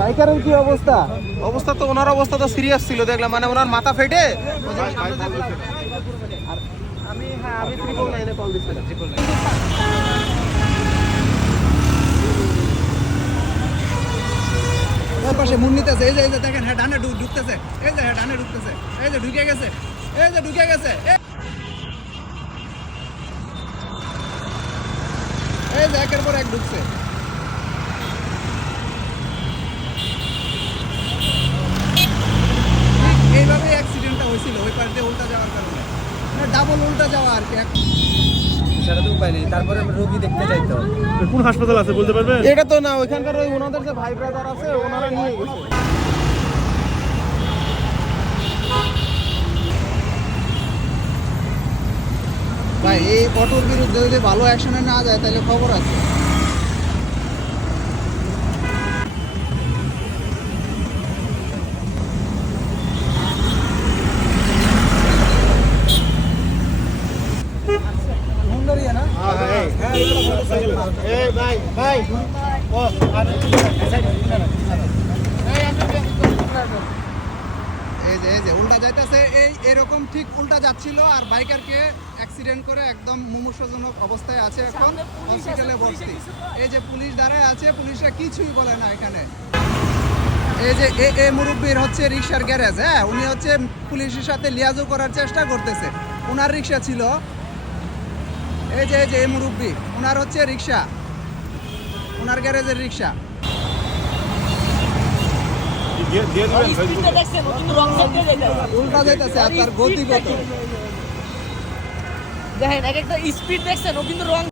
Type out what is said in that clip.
বাইকারের কি অবস্থা? অবস্থা তো ওনার অবস্থা তো সিরিয়াস ছিল দেখলাম, মানে ওনার মাথা ফেটে। আমি ট্রিপল নাইনে কল দিচ্ছিলাম। পাশে মুন নিতেছে, এই যে দেখেন, হ্যাঁ ডানে ঢুকতেছে, এই যে হ্যাঁ ডানে ঢুকতেছে, এই যে ঢুকে গেছে, এই যে ঢুকে গেছে, এই যে একের পর এক ঢুকছে। এইভাবে অ্যাক্সিডেন্টটা হয়েছিল ওই পাশ দিয়ে উল্টা যাওয়ার কারণে, ডাবল উল্টা যাওয়া আর কি। সেটা তো উপায় নেই, তারপরে আমরা রোগী দেখতে যাইতে হবে। কোন হাসপাতাল আছে বলতে পারবেন? এটা তো না, ওইখানকার ওই ওনাদের যে ভাই ব্রাদার আছে ওনারা নিয়ে গেছে। ভাই এই অটোর বিরুদ্ধে যদি ভালো অ্যাকশনে না যায় তাহলে খবর আছে। এই যে উল্টা যাইতেছে, এরকম ঠিক উল্টা যাচ্ছিল আর বাইকারকে অ্যাক্সিডেন্ট করে একদম মুমূর্ষজনক অবস্থায় আছে, এখন হসপিটালে ভর্তি। এই যে পুলিশ দাঁড়ায় আছে, পুলিশরা কিছুই বলে না এখানে। এই যে এ মুরব্বীর হচ্ছে রিক্সার গ্যারেজ, হ্যাঁ উনি হচ্ছে পুলিশের সাথে লিয়াজও করার চেষ্টা করতেছে। ওনার রিক্সা ছিল, এই যে এ মুরব্বী ওনার হচ্ছে রিক্সা, ওনার গ্যারেজের রিক্সা। উল্টা যাইতেছে আর তার গতি কত দেখেন, এক একটা স্পিড দেখছেন, ও কিন্তু রং